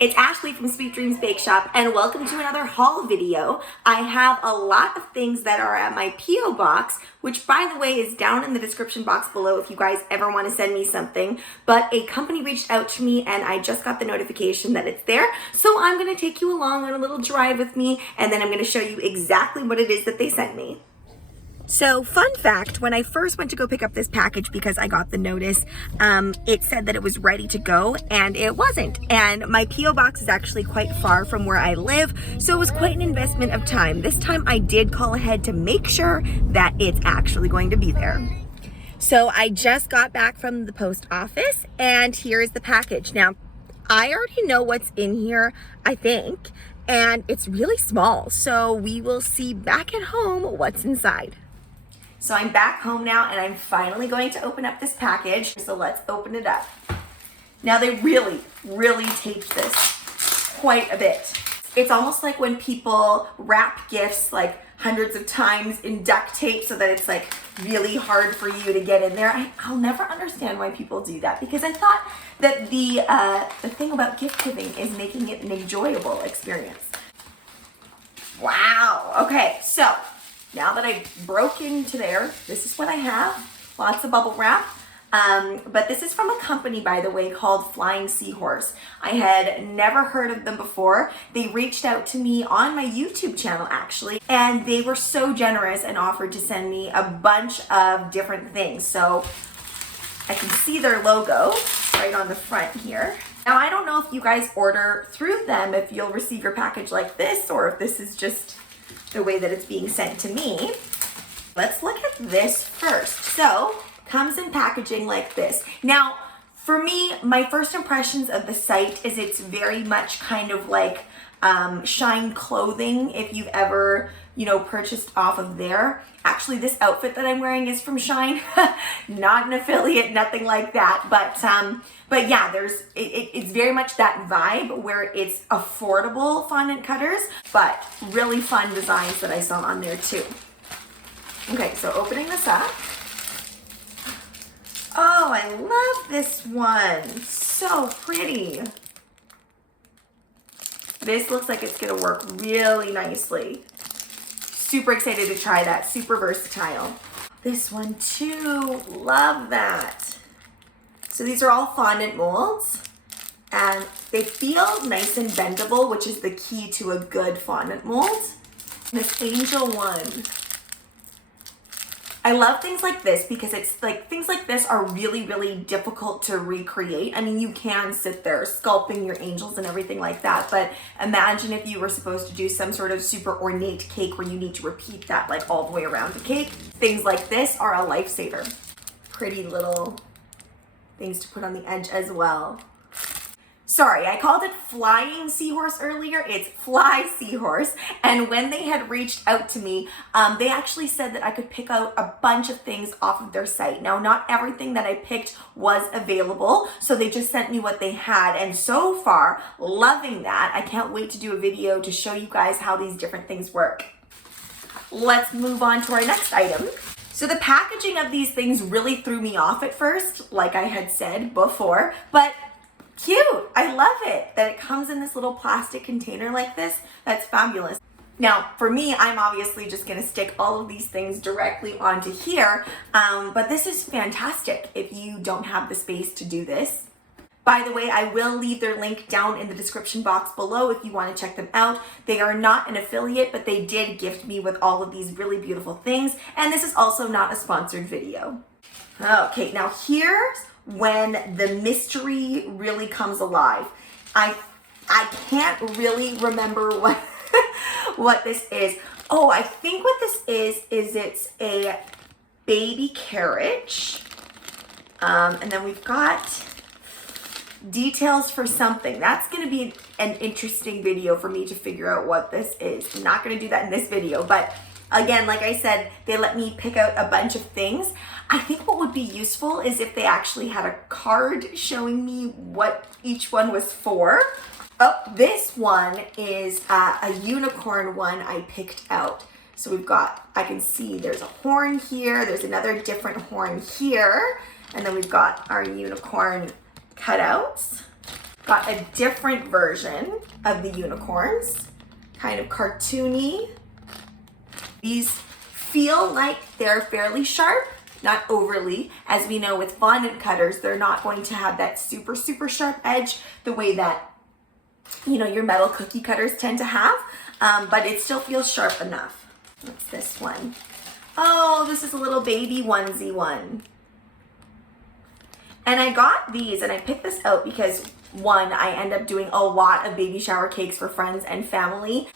It's Ashleigh from Sweet Dreams Bake Shop, and welcome to another haul video. I have a lot of things that are at my P.O. box, which by the way is down in the description box below if you guys ever want to send me something. But a company reached out to me and I just got the notification that it's there. So I'm going to take you along on a little drive with me, and then I'm going to show you exactly what it is that they sent me. So fun fact, when I first went to go pick up this package because I got the notice, it said that it was ready to go and it wasn't. And my P.O. box is actually quite far from where I live, so it was quite an investment of time. This time I did call ahead to make sure that it's actually going to be there. So I just got back from the post office and here is the package. Now, I already know what's in here, I think, and it's really small. So we will see back at home what's inside. So I'm back home now and I'm finally going to open up this package. So let's open it up. Now they really taped this quite a bit. It's almost like when people wrap gifts like hundreds of times in duct tape so that it's like really hard for you to get in there. I'll never understand why people do that, because I thought that the thing about gift giving is making it an enjoyable experience. Wow, okay, so now that I broke into there, this is what I have. Lots of bubble wrap. But this is from a company, by the way, called Flying Seahorse. I had never heard of them before. They reached out to me on my YouTube channel, actually, and they were so generous and offered to send me a bunch of different things. So I can see their logo right on the front here. Now, I don't know if you guys order through them, if you'll receive your package like this, or if this is just the way that it's being sent to me. Let's look at this first. So, comes in packaging like this. Now, for me, my first impressions of the site is it's very much kind of like Shine clothing, if you've ever, purchased off of there. Actually, this outfit that I'm wearing is from Shine. Not an affiliate, nothing like that. But yeah, it's very much that vibe where it's affordable fondant cutters, but really fun designs that I saw on there too. Okay, so opening this up. Oh, I love this one. So pretty. This looks like it's gonna work really nicely. Super excited to try that, super versatile. This one too, love that. So these are all fondant molds and they feel nice and bendable, which is the key to a good fondant mold. This angel one. I love things like this because it's like things like this are really difficult to recreate. I mean, you can sit there sculpting your angels and everything like that, but imagine if you were supposed to do some sort of super ornate cake where you need to repeat that like all the way around the cake. Things like this are a lifesaver. Pretty little things to put on the edge as well. Sorry, I called it Flying Seahorse earlier. It's Fly Seahorse. And when they had reached out to me, they actually said that I could pick out a bunch of things off of their site. Now, not everything that I picked was available, so they just sent me what they had. And so far, loving that. I can't wait to do a video to show you guys how these different things work. Let's move on to our next item. So the packaging of these things really threw me off at first, like I had said before, but cute. I love it that it comes in this little plastic container like this. That's fabulous. Now, for me, I'm obviously just gonna stick all of these things directly onto here, but this is fantastic if you don't have the space to do this. By the way, I will leave their link down in the description box below if you want to check them out. They are not an affiliate, but they did gift me with all of these really beautiful things, and this is also not a sponsored video. Okay, now here's when the mystery really comes alive. I can't really remember what this is. Oh, I think what this is it's a baby carriage. And then we've got details for something. That's going to be an interesting video for me to figure out what this is. I'm not going to do that in this video, but again, like I said, they let me pick out a bunch of things. I think what would be useful is if they actually had a card showing me what each one was for. Oh, this one is a unicorn one I picked out. So we've got, I can see there's a horn here, there's another different horn here, and then we've got our unicorn cutouts. Got a different version of the unicorns, kind of cartoony. These feel like they're fairly sharp, not overly. As we know with fondant cutters, they're not going to have that super, super sharp edge the way that, you know, your metal cookie cutters tend to have, but it still feels sharp enough. What's this one? Oh, this is a little baby onesie one. And I got these and I picked this out because one, I end up doing a lot of baby shower cakes for friends and family.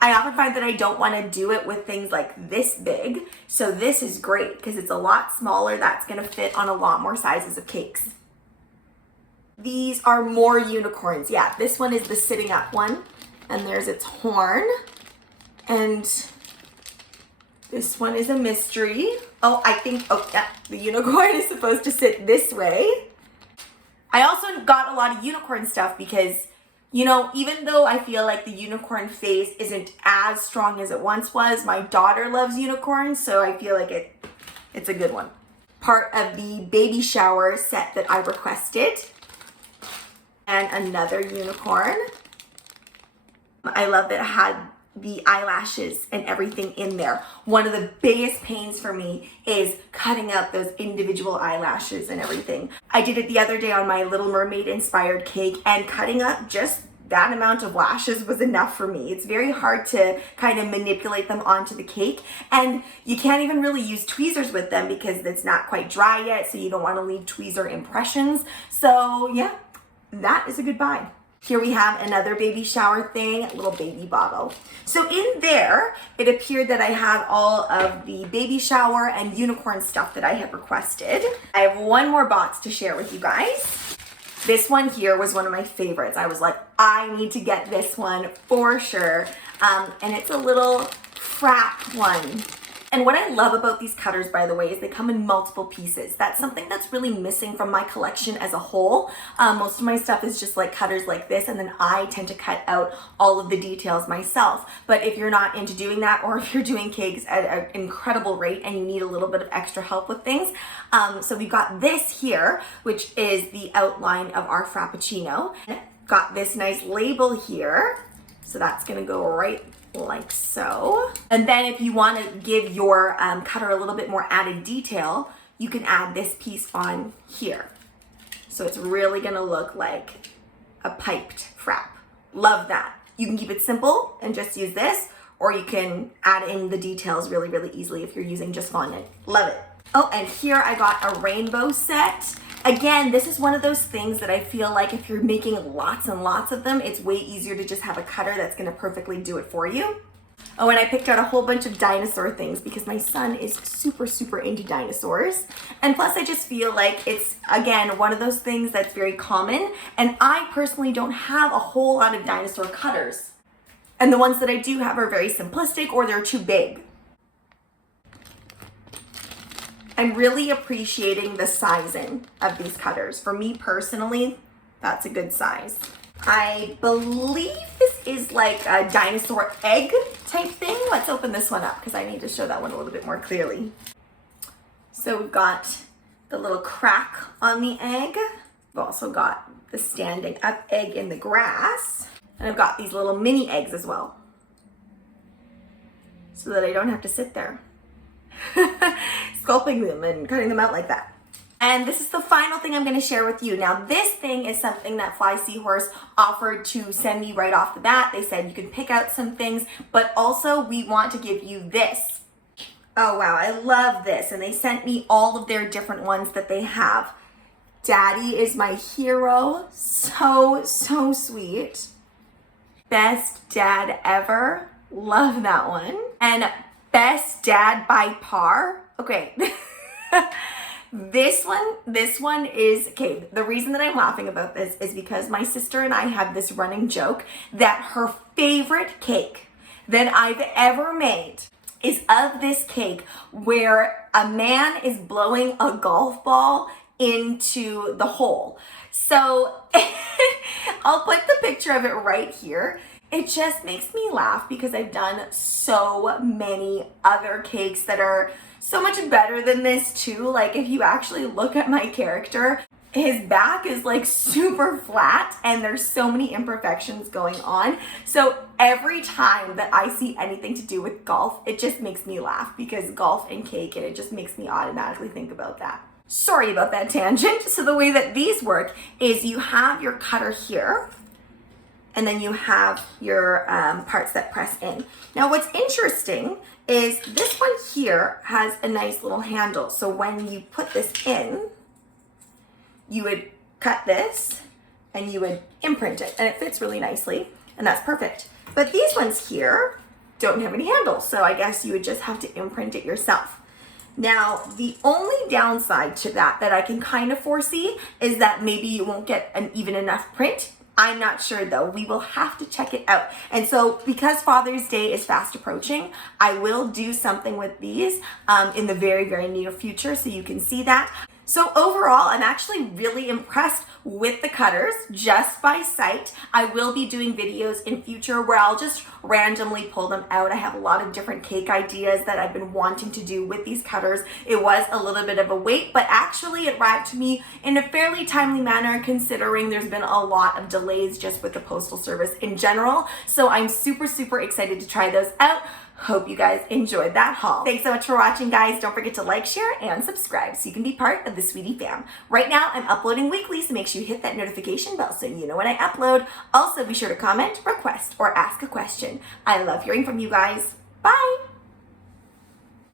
I often find that I don't want to do it with things like this big. So this is great because it's a lot smaller. That's going to fit on a lot more sizes of cakes. These are more unicorns. Yeah, this one is the sitting up one. And there's its horn. And this one is a mystery. Oh, I think, oh yeah, the unicorn is supposed to sit this way. I also got a lot of unicorn stuff because, you know, even though I feel like the unicorn phase isn't as strong as it once was, my daughter loves unicorns, so I feel like it's a good one. Part of the baby shower set that I requested. And another unicorn. I love that it had the eyelashes and everything in there. One of the biggest pains for me is cutting out those individual eyelashes and everything. I did it the other day on my Little Mermaid inspired cake, and cutting up just that amount of lashes was enough for me. It's very hard to kind of manipulate them onto the cake, and you can't even really use tweezers with them because it's not quite dry yet, so you don't want to leave tweezer impressions. So yeah, that is a good buy. Here we have another baby shower thing, a little baby bottle. So in there, it appeared that I had all of the baby shower and unicorn stuff that I had requested. I have one more box to share with you guys. This one here was one of my favorites. I was like, I need to get this one for sure. And it's a little frap one. And what I love about these cutters, by the way, is they come in multiple pieces. That's something that's really missing from my collection as a whole. Most of my stuff is just like cutters like this, and then I tend to cut out all of the details myself. But if you're not into doing that, or if you're doing cakes at an incredible rate and you need a little bit of extra help with things, so we've got this here, which is the outline of our Frappuccino. Got this nice label here. So that's gonna go right like so. And then if you want to give your cutter a little bit more added detail, you can add this piece on here. So it's really gonna look like a piped frap. Love that. You can keep it simple and just use this, or you can add in the details really, really easily if you're using just fondant. Love it. Oh, and here I got a rainbow set. Again, this is one of those things that I feel like if you're making lots and lots of them, it's way easier to just have a cutter that's gonna perfectly do it for you. Oh, and I picked out a whole bunch of dinosaur things because my son is super, super into dinosaurs. And plus I just feel like it's, again, one of those things that's very common. And I personally don't have a whole lot of dinosaur cutters. And the ones that I do have are very simplistic, or they're too big. I'm really appreciating the sizing of these cutters. For me personally, that's a good size. I believe this is like a dinosaur egg type thing. Let's open this one up because I need to show that one a little bit more clearly. So we've got the little crack on the egg. We've also got the standing up egg in the grass. And I've got these little mini eggs as well, so that I don't have to sit there sculpting them and cutting them out like that. And this is the final thing I'm going to share with you. Now, this thing is something that Fly Seahorse offered to send me right off the bat. They said you can pick out some things, but also we want to give you this. Oh wow, I love this. And they sent me all of their different ones that they have. Daddy is my hero. So, so sweet. Best dad ever. Love that one. And best dad by par. Okay. This one is, okay, the reason that I'm laughing about this is because my sister and I have this running joke that her favorite cake that I've ever made is of this cake where a man is blowing a golf ball into the hole. So I'll put the picture of it right here. It just makes me laugh because I've done so many other cakes that are so much better than this too. Like if you actually look at my character, his back is like super flat and there's so many imperfections going on. So every time that I see anything to do with golf, it just makes me laugh because golf and cake, and it just makes me automatically think about that. Sorry about that tangent. So the way that these work is you have your cutter here, and then you have your parts that press in. Now what's interesting is this one here has a nice little handle. So when you put this in, you would cut this and you would imprint it, and it fits really nicely, and that's perfect. But these ones here don't have any handles, so I guess you would just have to imprint it yourself. Now, the only downside to that I can kind of foresee is that maybe you won't get an even enough print. I'm not sure though. We will have to check it out. And so because Father's Day is fast approaching, I will do something with these in the very, very near future, so you can see that. So overall, I'm actually really impressed with the cutters just by sight. I will be doing videos in future where I'll just randomly pull them out. I have a lot of different cake ideas that I've been wanting to do with these cutters. It was a little bit of a wait, but actually it arrived to me in a fairly timely manner considering there's been a lot of delays just with the postal service in general. So I'm super, super excited to try those out. Hope you guys enjoyed that haul. Thanks so much for watching, guys. Don't forget to like, share, and subscribe so you can be part of the Sweetie fam. Right now, I'm uploading weekly, so make sure you hit that notification bell so you know when I upload. Also, be sure to comment, request, or ask a question. I love hearing from you guys. Bye!